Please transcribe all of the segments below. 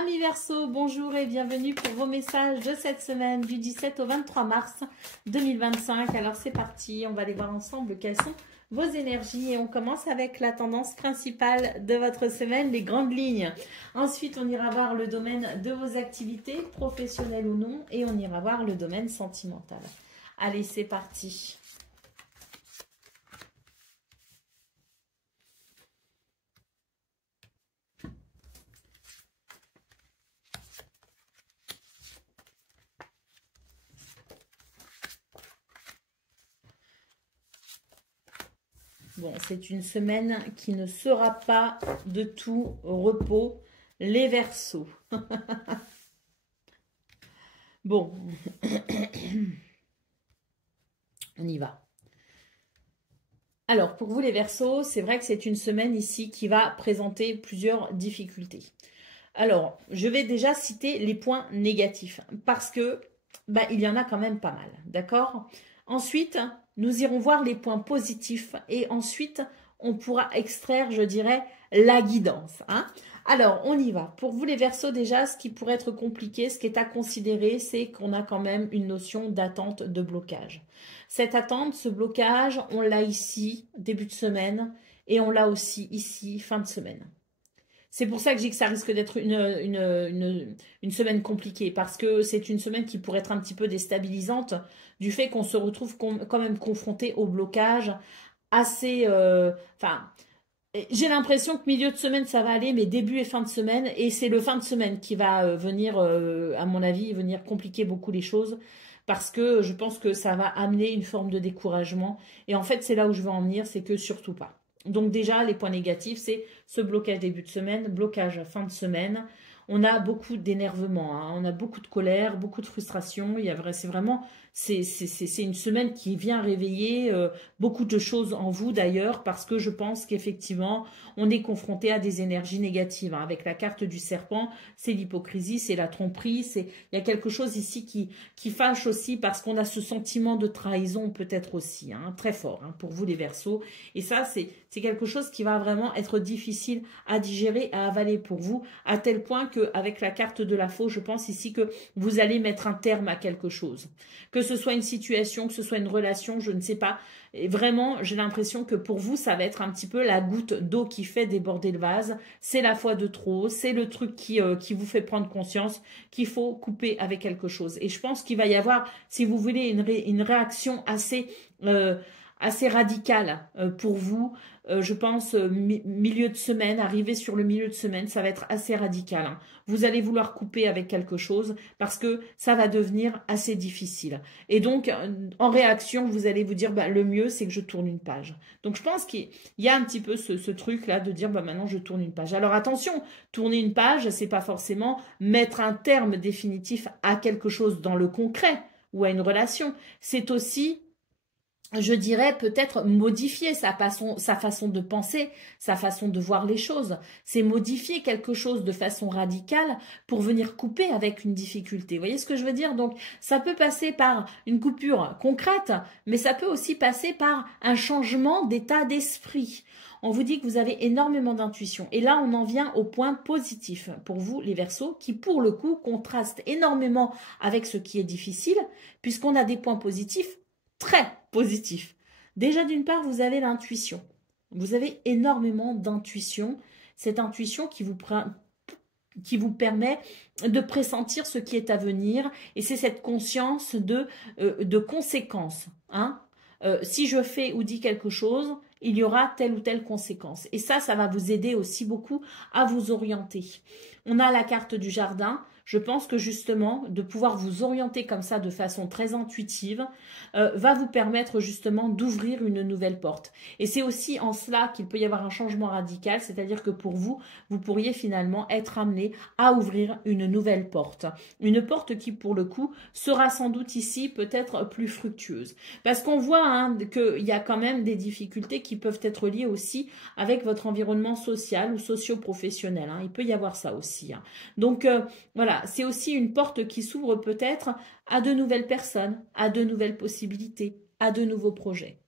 Amis Verseau, bonjour et bienvenue pour vos messages de cette semaine du 17 au 23 mars 2025. Alors c'est parti, on va aller voir ensemble quelles sont vos énergies et on commence avec la tendance principale de votre semaine, les grandes lignes. Ensuite, on ira voir le domaine de vos activités, professionnelles ou non, et on ira voir le domaine sentimental. Allez, c'est parti. Bon, c'est une semaine qui ne sera pas de tout repos, les Verseaux. Bon, on y va. Alors, pour vous les Verseaux, c'est vrai que c'est une semaine ici qui va présenter plusieurs difficultés. Alors, je vais déjà citer les points négatifs parce que il y en a quand même pas mal, d'accord? Ensuite, nous irons voir les points positifs et ensuite, on pourra extraire, je dirais, la guidance. Hein. Alors, on y va. Pour vous les Verseaux, déjà, ce qui pourrait être compliqué, ce qui est à considérer, c'est qu'on a quand même une notion d'attente, de blocage. Cette attente, ce blocage, on l'a ici, début de semaine, et on l'a aussi ici, fin de semaine. C'est pour ça que je dis que ça risque d'être une semaine compliquée, parce que c'est une semaine qui pourrait être un petit peu déstabilisante du fait qu'on se retrouve quand même confronté au blocage assez... j'ai l'impression que milieu de semaine, ça va aller, mais début et fin de semaine, et c'est le fin de semaine qui va venir, à mon avis, venir compliquer beaucoup les choses, parce que je pense que ça va amener une forme de découragement, et en fait, c'est là où je veux en venir, c'est que surtout pas. Donc déjà, les points négatifs, c'est ce blocage début de semaine, blocage fin de semaine. On a beaucoup d'énervement, hein, on a beaucoup de colère, beaucoup de frustration. C'est une semaine qui vient réveiller beaucoup de choses en vous d'ailleurs, parce que je pense qu'effectivement, on est confronté à des énergies négatives. Hein. Avec la carte du serpent, c'est l'hypocrisie, c'est la tromperie, il y a quelque chose ici qui fâche aussi, parce qu'on a ce sentiment de trahison peut-être aussi, hein, très fort hein, pour vous les Verseaux. Et ça, c'est quelque chose qui va vraiment être difficile à digérer, à avaler pour vous, à tel point qu'avec la carte de la faux, je pense ici que vous allez mettre un terme à quelque chose. Que ce soit une situation, que ce soit une relation, je ne sais pas. Et vraiment, j'ai l'impression que pour vous, ça va être un petit peu la goutte d'eau qui fait déborder le vase. C'est la fois de trop, c'est le truc qui vous fait prendre conscience qu'il faut couper avec quelque chose. Et je pense qu'il va y avoir, si vous voulez, une réaction assez radicale pour vous. Je pense milieu de semaine, arriver sur le milieu de semaine, ça va être assez radical. Hein. Vous allez vouloir couper avec quelque chose parce que ça va devenir assez difficile. Et donc, en réaction, vous allez vous dire, le mieux, c'est que je tourne une page. Donc, je pense qu'il y a un petit peu ce truc-là de dire, maintenant, je tourne une page. Alors, attention, tourner une page, c'est pas forcément mettre un terme définitif à quelque chose dans le concret ou à une relation. C'est aussi, je dirais, peut-être modifier sa façon de penser, sa façon de voir les choses. C'est modifier quelque chose de façon radicale pour venir couper avec une difficulté. Vous voyez ce que je veux dire? Donc, ça peut passer par une coupure concrète, mais ça peut aussi passer par un changement d'état d'esprit. On vous dit que vous avez énormément d'intuition. Et là, on en vient au point positif pour vous, les Verseaux, qui, pour le coup, contraste énormément avec ce qui est difficile, puisqu'on a des points positifs très positif. Déjà, d'une part, vous avez l'intuition. Vous avez énormément d'intuition. Cette intuition qui vous permet de pressentir ce qui est à venir. Et c'est cette conscience de conséquences. Hein. Si je fais ou dis quelque chose, il y aura telle ou telle conséquence. Et ça va vous aider aussi beaucoup à vous orienter. On a la carte du jardin. Je pense que justement, de pouvoir vous orienter comme ça de façon très intuitive va vous permettre justement d'ouvrir une nouvelle porte. Et c'est aussi en cela qu'il peut y avoir un changement radical, c'est-à-dire que pour vous, vous pourriez finalement être amené à ouvrir une nouvelle porte. Une porte qui, pour le coup, sera sans doute ici peut-être plus fructueuse. Parce qu'on voit hein, qu'il y a quand même des difficultés qui peuvent être liées aussi avec votre environnement social ou socio-professionnel. Hein. Il peut y avoir ça aussi. Hein. Donc, voilà, c'est aussi une porte qui s'ouvre peut-être à de nouvelles personnes, à de nouvelles possibilités, à de nouveaux projets.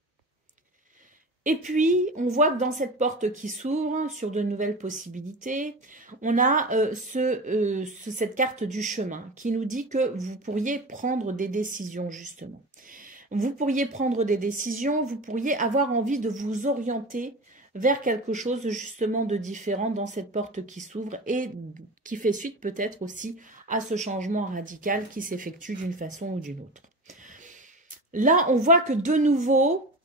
Et puis, on voit que dans cette porte qui s'ouvre sur de nouvelles possibilités, on a cette carte du chemin qui nous dit que vous pourriez prendre des décisions, justement. Vous pourriez prendre des décisions, vous pourriez avoir envie de vous orienter vers quelque chose justement de différent dans cette porte qui s'ouvre et qui fait suite peut-être aussi à ce changement radical qui s'effectue d'une façon ou d'une autre. Là, on voit que de nouveau,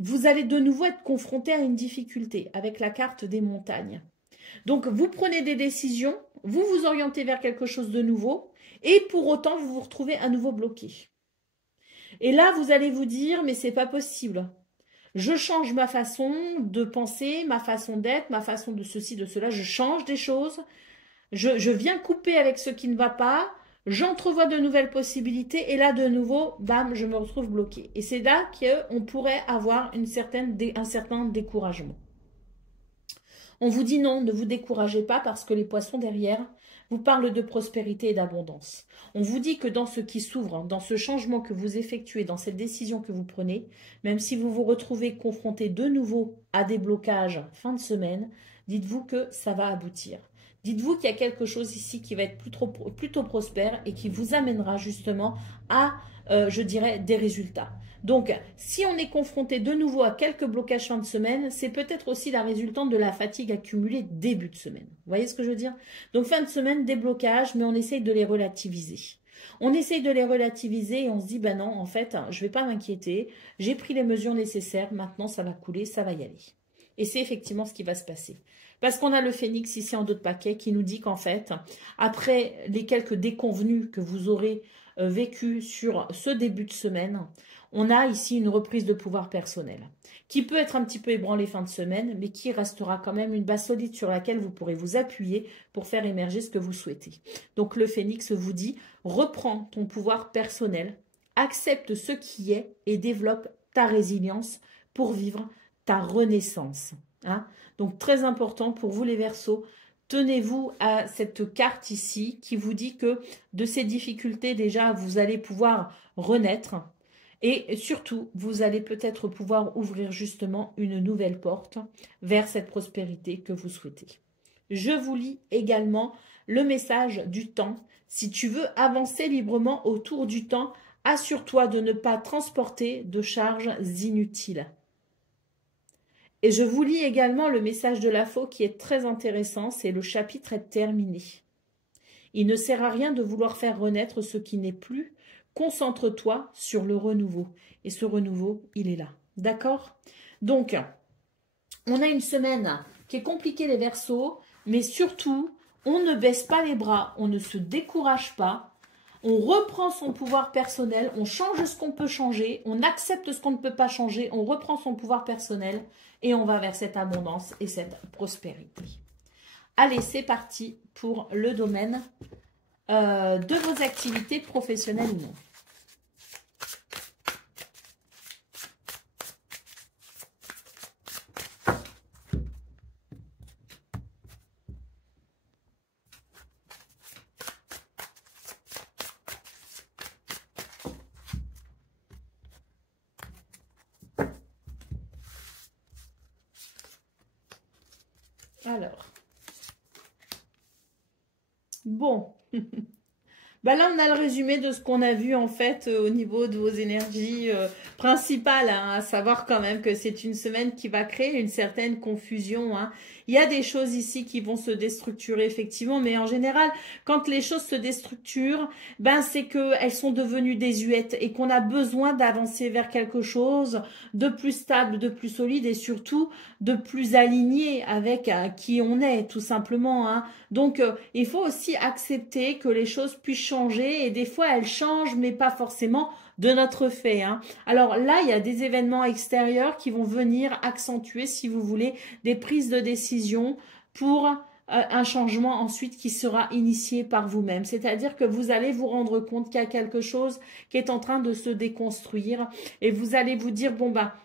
vous allez de nouveau être confronté à une difficulté avec la carte des montagnes. Donc, vous prenez des décisions, vous vous orientez vers quelque chose de nouveau et pour autant, vous vous retrouvez à nouveau bloqué. Et là, vous allez vous dire, mais c'est pas possible. Je change ma façon de penser, ma façon d'être, ma façon de ceci, de cela. Je change des choses. Je viens couper avec ce qui ne va pas. J'entrevois de nouvelles possibilités. Et là, de nouveau, bam, je me retrouve bloquée. Et c'est là qu'on pourrait avoir un certain découragement. On vous dit non, ne vous découragez pas parce que les poissons derrière vous parlent de prospérité et d'abondance. On vous dit que dans ce qui s'ouvre, dans ce changement que vous effectuez, dans cette décision que vous prenez, même si vous vous retrouvez confronté de nouveau à des blocages fin de semaine, dites-vous que ça va aboutir. Dites-vous qu'il y a quelque chose ici qui va être plutôt prospère et qui vous amènera justement à, je dirais, des résultats. Donc, si on est confronté de nouveau à quelques blocages fin de semaine, c'est peut-être aussi la résultante de la fatigue accumulée début de semaine. Vous voyez ce que je veux dire? Donc, fin de semaine, des blocages, mais on essaye de les relativiser. On essaye de les relativiser et on se dit, ben non, en fait, je ne vais pas m'inquiéter, j'ai pris les mesures nécessaires, maintenant ça va couler, ça va y aller. Et c'est effectivement ce qui va se passer. Parce qu'on a le phénix ici en dos de paquet qui nous dit qu'en fait, après les quelques déconvenues que vous aurez vécues sur ce début de semaine, on a ici une reprise de pouvoir personnel qui peut être un petit peu ébranlée fin de semaine, mais qui restera quand même une base solide sur laquelle vous pourrez vous appuyer pour faire émerger ce que vous souhaitez. Donc le phénix vous dit, reprends ton pouvoir personnel, accepte ce qui est et développe ta résilience pour vivre ta renaissance. Hein? Donc très important pour vous les Verseaux, tenez-vous à cette carte ici qui vous dit que de ces difficultés déjà vous allez pouvoir renaître et surtout vous allez peut-être pouvoir ouvrir justement une nouvelle porte vers cette prospérité que vous souhaitez. Je vous lis également le message du temps. Si tu veux avancer librement autour du temps, assure-toi de ne pas transporter de charges inutiles. Et je vous lis également le message de la faux qui est très intéressant, c'est le chapitre est terminé. Il ne sert à rien de vouloir faire renaître ce qui n'est plus. Concentre-toi sur le renouveau. Et ce renouveau, il est là. D'accord? Donc, on a une semaine qui est compliquée les Verseaux, mais surtout, on ne baisse pas les bras, on ne se décourage pas. On reprend son pouvoir personnel, on change ce qu'on peut changer, on accepte ce qu'on ne peut pas changer, on reprend son pouvoir personnel et on va vers cette abondance et cette prospérité. Allez, c'est parti pour le domaine de vos activités professionnelles ou non. Alors, bon, bah là on a le résumé de ce qu'on a vu en fait au niveau de vos énergies principales, hein, à savoir quand même que c'est une semaine qui va créer une certaine confusion. Hein. Il y a des choses ici qui vont se déstructurer effectivement, mais en général, quand les choses se déstructurent, ben c'est qu'elles sont devenues désuètes et qu'on a besoin d'avancer vers quelque chose de plus stable, de plus solide et surtout de plus aligné avec qui on est tout simplement. Hein. Donc il faut aussi accepter que les choses puissent changer et des fois elles changent mais pas forcément de notre fait. Hein. Alors là, il y a des événements extérieurs qui vont venir accentuer, si vous voulez, des prises de décision pour un changement ensuite qui sera initié par vous-même. C'est-à-dire que vous allez vous rendre compte qu'il y a quelque chose qui est en train de se déconstruire et vous allez vous dire, bon bah,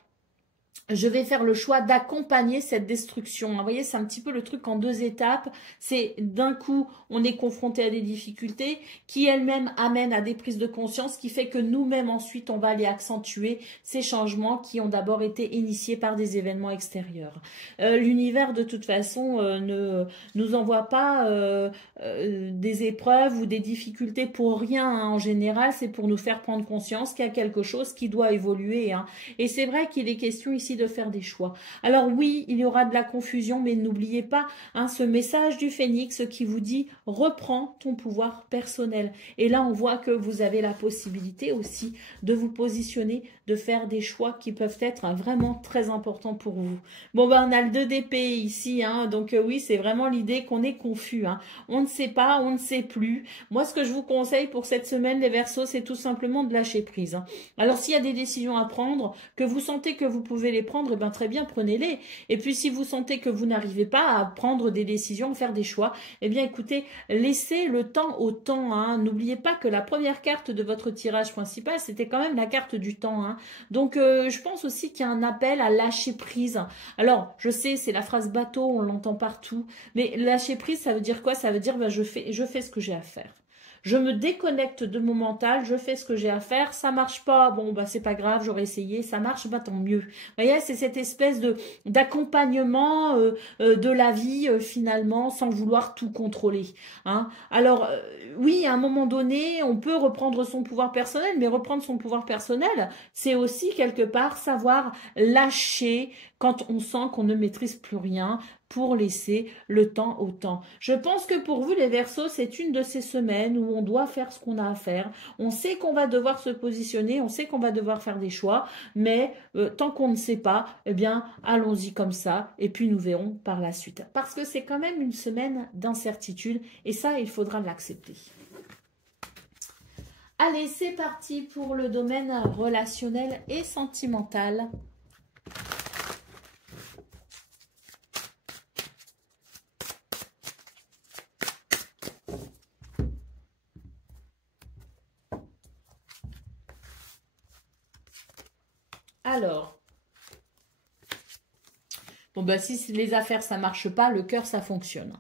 je vais faire le choix d'accompagner cette destruction. Vous voyez, c'est un petit peu le truc en deux étapes. C'est d'un coup, on est confronté à des difficultés qui elles-mêmes amènent à des prises de conscience, qui fait que nous-mêmes ensuite, on va aller accentuer ces changements qui ont d'abord été initiés par des événements extérieurs. L'univers, de toute façon, ne nous envoie pas des épreuves ou des difficultés pour rien, hein. En général, c'est pour nous faire prendre conscience qu'il y a quelque chose qui doit évoluer, hein. Et c'est vrai qu'il est question ici de faire des choix. Alors oui, il y aura de la confusion, mais n'oubliez pas, hein, ce message du phénix qui vous dit « reprends ton pouvoir personnel ». Et là, on voit que vous avez la possibilité aussi de vous positionner, de faire des choix qui peuvent être vraiment très importants pour vous. Bon, ben on a le 2 d'épée ici, hein, donc oui, c'est vraiment l'idée qu'on est confus, hein. On ne sait pas, on ne sait plus. Moi, ce que je vous conseille pour cette semaine, les Verseaux, c'est tout simplement de lâcher prise, hein. Alors, s'il y a des décisions à prendre, que vous sentez que vous pouvez les prendre, eh bien très bien, prenez-les. Et puis si vous sentez que vous n'arrivez pas à prendre des décisions, à faire des choix, eh bien écoutez, laissez le temps au temps, hein. N'oubliez pas que la première carte de votre tirage principal, c'était quand même la carte du temps, hein. Donc je pense aussi qu'il y a un appel à lâcher prise. Alors je sais, c'est la phrase bateau, on l'entend partout, mais lâcher prise, ça veut dire quoi? Ça veut dire je fais ce que j'ai à faire. Je me déconnecte de mon mental, je fais ce que j'ai à faire, ça marche pas, bon bah c'est pas grave, j'aurais essayé, ça marche, bah tant mieux. Vous voyez, c'est cette espèce de d'accompagnement de la vie finalement, sans vouloir tout contrôler, hein. Alors oui, à un moment donné, on peut reprendre son pouvoir personnel, mais reprendre son pouvoir personnel, c'est aussi quelque part savoir lâcher quand on sent qu'on ne maîtrise plus rien, pour laisser le temps au temps. Je pense que pour vous, les Verseaux, c'est une de ces semaines où on doit faire ce qu'on a à faire. On sait qu'on va devoir se positionner, on sait qu'on va devoir faire des choix, mais tant qu'on ne sait pas, eh bien, allons-y comme ça, et puis nous verrons par la suite. Parce que c'est quand même une semaine d'incertitude, et ça, il faudra l'accepter. Allez, c'est parti pour le domaine relationnel et sentimental. Alors, bon bah si les affaires ça marche pas, le cœur ça fonctionne.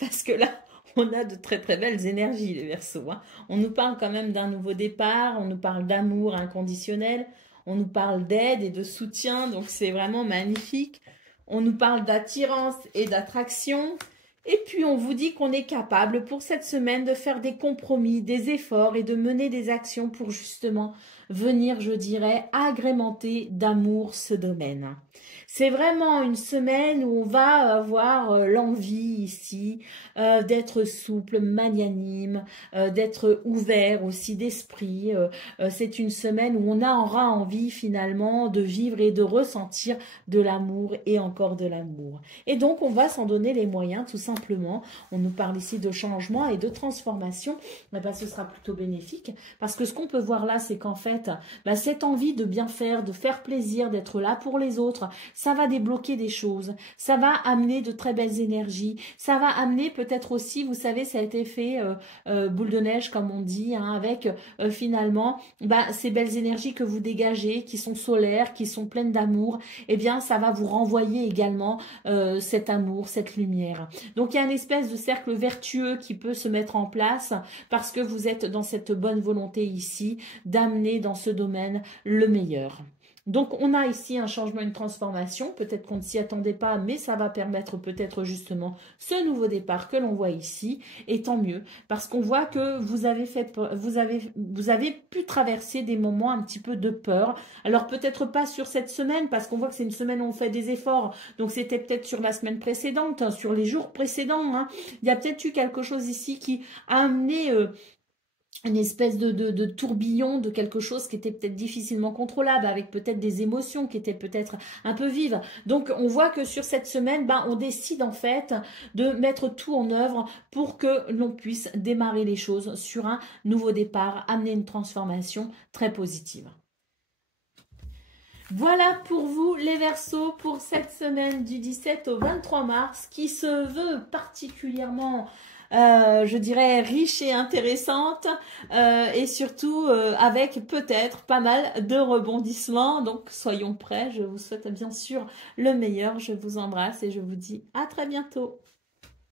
Parce que là, on a de très très belles énergies les Verseaux, hein. On nous parle quand même d'un nouveau départ, on nous parle d'amour inconditionnel, on nous parle d'aide et de soutien, donc c'est vraiment magnifique. On nous parle d'attirance et d'attraction. Et puis on vous dit qu'on est capable pour cette semaine de faire des compromis, des efforts et de mener des actions pour justement venir, je dirais, agrémenter d'amour ce domaine. C'est vraiment une semaine où on va avoir l'envie ici d'être souple, magnanime, d'être ouvert aussi d'esprit. C'est une semaine où on aura envie finalement de vivre et de ressentir de l'amour et encore de l'amour. Et donc on va s'en donner les moyens tout simplement. On nous parle ici de changement et de transformation. Eh ben, ce sera plutôt bénéfique parce que ce qu'on peut voir là, c'est qu'en fait, cette envie de bien faire, de faire plaisir, d'être là pour les autres, ça va débloquer des choses, ça va amener de très belles énergies, ça va amener peut-être aussi, vous savez, ça a été fait boule de neige comme on dit, hein, avec finalement ces belles énergies que vous dégagez, qui sont solaires, qui sont pleines d'amour, eh bien ça va vous renvoyer également cet amour, cette lumière. Donc il y a une espèce de cercle vertueux qui peut se mettre en place parce que vous êtes dans cette bonne volonté ici d'amener dans ce domaine le meilleur. Donc, on a ici un changement, une transformation. Peut-être qu'on ne s'y attendait pas, mais ça va permettre peut-être justement ce nouveau départ que l'on voit ici. Et tant mieux, parce qu'on voit que vous avez pu traverser des moments un petit peu de peur. Alors, peut-être pas sur cette semaine, parce qu'on voit que c'est une semaine où on fait des efforts. Donc, c'était peut-être sur la semaine précédente, hein, sur les jours précédents, hein. Il y a peut-être eu quelque chose ici qui a amené une espèce de tourbillon de quelque chose qui était peut-être difficilement contrôlable, avec peut-être des émotions qui étaient peut-être un peu vives. Donc, on voit que sur cette semaine, on décide en fait de mettre tout en œuvre pour que l'on puisse démarrer les choses sur un nouveau départ, amener une transformation très positive. Voilà pour vous les Verseaux pour cette semaine du 17 au 23 mars qui se veut particulièrement je dirais, riche et intéressante, et surtout avec peut-être pas mal de rebondissements. Donc, soyons prêts. Je vous souhaite bien sûr le meilleur. Je vous embrasse et je vous dis à très bientôt.